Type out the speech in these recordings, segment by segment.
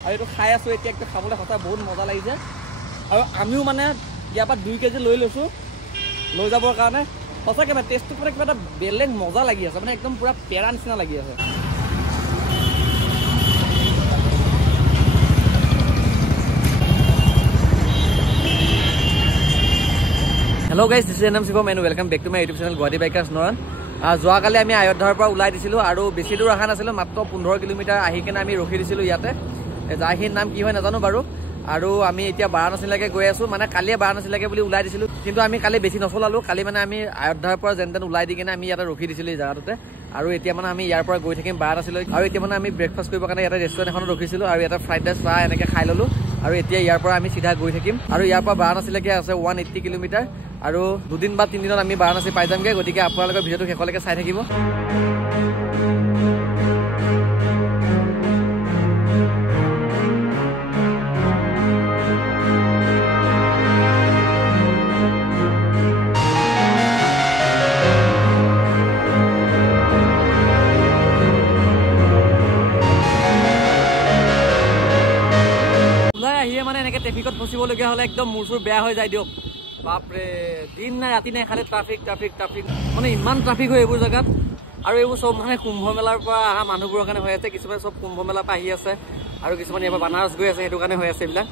আৰু এইটো খাই আছো এতিয়া একদম খাবলৈ সঁচা বহুত মজা লাগিছে আৰু আমিও মানে ইয়াৰ পৰা 2 কেজি লৈ লৈছো লৈ যাবৰ কাৰণে সঁচাকৈ মানে টেষ্টটো মানে কিবা এটা বেলেগ মজা লাগি আছে মানে একদম পুৰা পেৰা নিচিনা লাগি আছে Hello guys, this is Anam Shivam and welcome back to my YouTube channel Guwahati Bikers Noran. যোৱাকালি আমি আয়োধ্যাৰ পৰা ওলাই দিছিলোঁ আৰু বেছি দূৰ অহা নাছিলোঁ মাত্ৰ 15 কিলোমিটাৰ আহি কিনে আমি ৰখি দিছিলোঁ ইয়াতে জাহিৰ নাম কি হয় নাজানো বাৰু আৰু আমি এতিয়া বাৰাণসীলৈকে গৈ আছোঁ মানে কালিয়ে বাৰাণসীলৈকে বুলি ওলাই দিছিলোঁ কিন্তু আমি কালি বেছি নচলালোঁ কালি মানে আমি আয়োধ্যাৰ পৰা যেন তেন ওলাই দি কিনে আমি ইয়াতে ৰখি দিছিলোঁ এই জাগাটোতে আৰু এতিয়া মানে আমি ইয়াৰ পৰা গৈ থাকিম বাৰাণসীলৈ আৰু এতিয়া মানে আমি ব্ৰেকফাষ্ট কৰিবৰ কাৰণে ইয়াতে ৰেষ্টুৰেণ্ট এখনত ৰখিছিলোঁ আৰু ইয়াতে ফ্ৰাইড ৰাইচ চাহ এনেকৈ খাই ল'লোঁ আৰু এতিয়া ইয়াৰ পৰা আমি চিধা গৈ থাকিম আৰু ইয়াৰ পৰা বাৰাণসীলৈকে আছে 180 কিলোমিটাৰ আৰু 2 দিন বা 3 দিনত আমি বাৰাণসী পাই যামগে গতিকে আপোনালোকৰ ভিডিঅ'টো শেষলৈকে চাই থাকিব ওলাই আহিয়ে মানে এনেকৈ ট্ৰেফিকত ফচিবলগীয়া হ'লে একদম মূৰ চুৰ বেয়া হৈ যায় দিয়ক বাপৰে দিন নাই ৰাতি নাই খালি ট্ৰাফিক মানে ইমান ট্ৰাফিক হয় এইবোৰ জেগাত আৰু এইবোৰ চব মানে কুম্ভ মেলাৰ পৰা অহা মানুহবোৰৰ কাৰণে হৈ আছে কিছুমান চব কুম্ভ মেলাৰ পৰা আহি আছে আৰু কিছুমান ইয়াৰ পৰা বানাৰস গৈ আছে সেইটো কাৰণে হৈ আছে এইবিলাক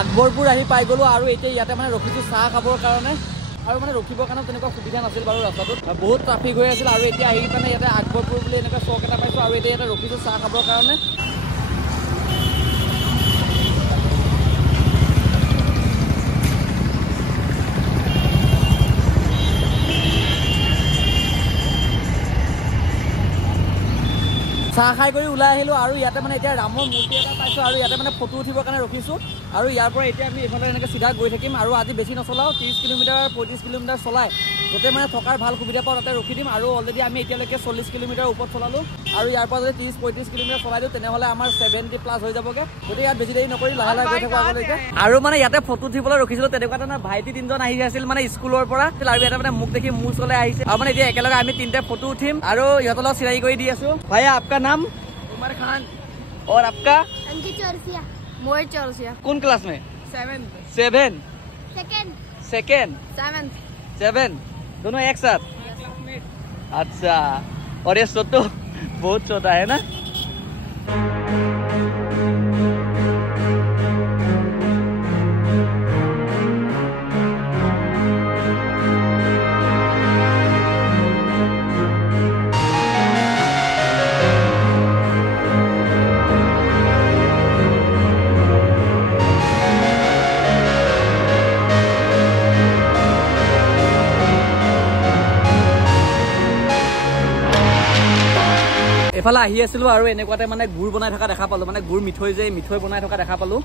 আকবৰপুৰ আহি পাই গ'লো আৰু এতিয়া ইয়াতে মানে ৰখিছোঁ চাহ খাবৰ কাৰণে আৰু মানে ৰখিবৰ কাৰণে তেনেকুৱা সুবিধা নাছিল বাৰু ৰাস্তাটোত বহুত ট্ৰাফিক হৈ আছিল আৰু এতিয়া আহি মানে ইয়াতে আকবৰপুৰ বুলি এনেকুৱা চক এটা পাইছোঁ আৰু এতিয়া ইয়াতে ৰখিছোঁ চাহ খাবৰ কাৰণে চাহ খাই কৰি ওলাই আহিলোঁ আৰু ইয়াতে মানে এতিয়া ৰামৰ মূৰ্তি এটা পাইছোঁ আৰু ইয়াতে মানে ফটো উঠিবৰ কাৰণে ৰখিছোঁ আৰু ইয়াৰ পৰা এতিয়া আমি এইফালে এনেকৈ চিধা গৈ থাকিম আৰু আজি বেছি নচলাওঁ 30 কিলোমিটাৰ 35 কিলোমিটাৰ চলাই য'তে মানে থকাৰ ভাল সুবিধা পাওঁ তাতে ৰখি দিম আৰু অলৰেডি আমি এতিয়ালৈকে 40 কিলোমিটাৰ ওপৰত চলালোঁ আৰু ইয়াৰ পৰা যদি 30-35 কিলোমিটাৰ চলাই দিওঁ তেনেহ'লে আমাৰ 70+ হৈ যাবগৈ গতিকে ইয়াত বেছি দেৰি নকৰি লাহে লাহে গৈ থাকোঁ আগলৈকে আৰু মানে ইয়াতে ফটো উঠিবলৈ ৰখিছিলোঁ তেনেকুৱা এটা ভাইটি 3জন আহি আছিল মানে স্কুলৰ পৰা আৰু ইয়াতে মানে মোক দেখি মোৰ ওচৰলৈ আহিছে আৰু মানে এতিয়া একেলগে আমি 3টা ফটো উঠিম আৰু ইহঁতৰ লগত চিনাকি কৰি দি আছোঁ ভাইয়া आपका नाम उमर खान और आपका अंकित चौरसिया मोहित चौरसिया कौन क्लास में 7 दोनों एक साथ अच्छा और ये छोटू बहुत छोटा है ना এফালে আহি আছিলোঁ আৰু এনেকুৱাতে মানে গুড় বনাই থকা দেখা পালোঁ মানে গুড় মিঠৈ যে মিঠৈ বনাই থকা দেখা পালোঁ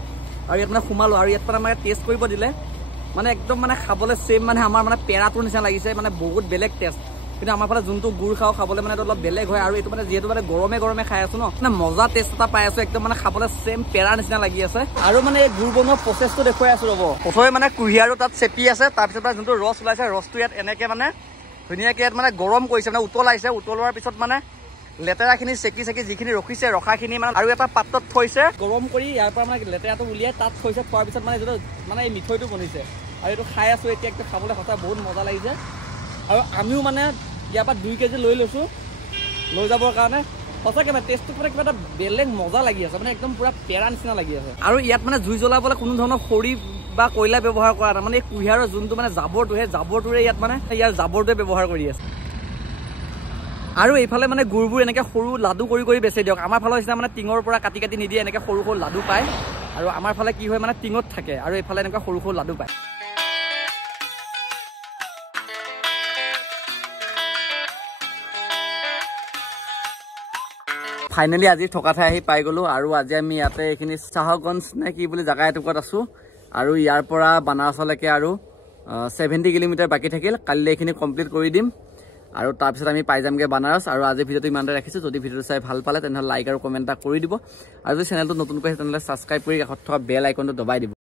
আৰু ইয়াত মানে সোমালোঁ আৰু ইয়াত মানে আমাক টেষ্ট কৰিব দিলে মানে একদম মানে খাবলৈ ছেম মানে আমাৰ মানে পেৰাটোৰ নিচিনা লাগিছে মানে বহুত বেলেগ টেষ্ট কিন্তু আমাৰ ফালে যোনটো গুড় খাবলৈ মানে অলপ বেলেগ হয় আৰু এইটো মানে যিহেতু মানে গৰমে খাই আছোঁ ন মানে মজা টেষ্ট এটা পাই আছোঁ একদম মানে খাবলৈ ছেম পেৰাৰ নিচিনা লাগি আছে আৰু মানে এই গুড় বনোৱা প্ৰচেছটো দেখুৱাই আছোঁ ৰ'ব প্ৰথমে মানে কুঁহিয়াৰো তাত চেপি আছে তাৰপিছত মানে যোনটো ৰস ওলাইছে ৰসটো ইয়াত এনেকৈ মানে ধুনীয়াকৈ ইয়াত মানে গৰম কৰিছে মানে উতলাইছে উতলোৱাৰ পিছত মানে লেতেৰাখিনি চেকি যিখিনি ৰখিছে ৰখাখিনি মানে আৰু এটা পাত্ৰত থৈছে গৰম কৰি ইয়াৰ পৰা মানে লেতেৰাটো উলিয়াই তাত থৈছে থোৱাৰ পিছত মানে যিটো মানে এই মিঠৈটো বনিছে আৰু এইটো খাই আছোঁ এতিয়া একদম খাবলৈ সঁচা বহুত মজা লাগিছে আৰু আমিও মানে ইয়াৰ পৰা 2 কেজি লৈ লৈছোঁ লৈ যাবৰ কাৰণে সঁচাকৈ মানে টেষ্টটো মানে কিবা এটা বেলেগ মজা লাগি আছে মানে একদম পুৰা পেৰা নিচিনা লাগি আছে আৰু ইয়াত মানে জুই জ্বলাবলৈ কোনো ধৰণৰ খৰি বা কয়লা ব্যৱহাৰ কৰা নাই মানে এই কুঁহিয়াৰৰ যোনটো মানে জাবৰটো সেই জাবৰটোৰে ইয়াত মানে ইয়াৰ জাবৰটোৱে ব্যৱহাৰ কৰি আছে আৰু এইফালে মানে গুড়বোৰ এনেকৈ সৰু লাডু কৰি বেচে দিয়ক আমাৰ ফালৰ নিচিনা মানে টিঙৰ পৰা কাটি নিদিয়ে এনেকৈ সৰু লাডু পায় আৰু আমাৰ ফালে কি হয় মানে টিঙত থাকে আৰু এইফালে এনেকুৱা সৰু লাডু পায় ফাইনেলি আজি থকা ঠাই আহি পাই গ'লোঁ আৰু আজি আমি ইয়াতে এইখিনি চাহগঞ্জ নে কি বুলি জেগা এটুকুৰাত আছোঁ আৰু ইয়াৰ পৰা বানাৰসলৈকে আৰু 70 কিলোমিটাৰ বাকী থাকিল কালিলৈ এইখিনি কমপ্লিট কৰি দিম আৰু তাৰপিছত আমি পাই যামগে বানাৰস আৰু আজি ভিডিঅ'টো ইমানতে ৰাখিছোঁ যদি ভিডিঅ'টো চাই ভাল পালে তেনেহ'লে লাইক আৰু কমেণ্ট এটা কৰি দিব আৰু যদি চেনেলটো নতুনকৈ আছে তেনেহ'লে ছাবস্ক্ৰাইব কৰি কাষত থকা বেল আইকনটো দবাই দিব